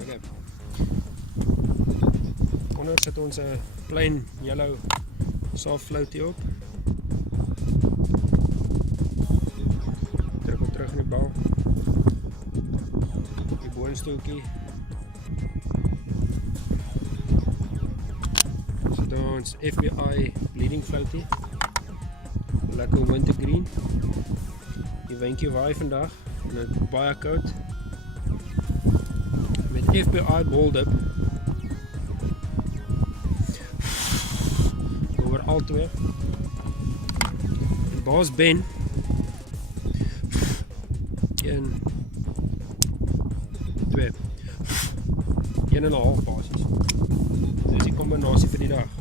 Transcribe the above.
Okay. Onder sit ons 'n plain yellow soft floatie op. Druk hom terug in die bal. Die boonstoeltjie. Sit ons FBI bleeding floatie. Lekker wintergreen. Die windjie waai vandag en dit is baie koud. Met FBI ball dip. Oor al twee. En Baas Ben 1 2 1,5 basis. Dis die kombinasie vir die dag.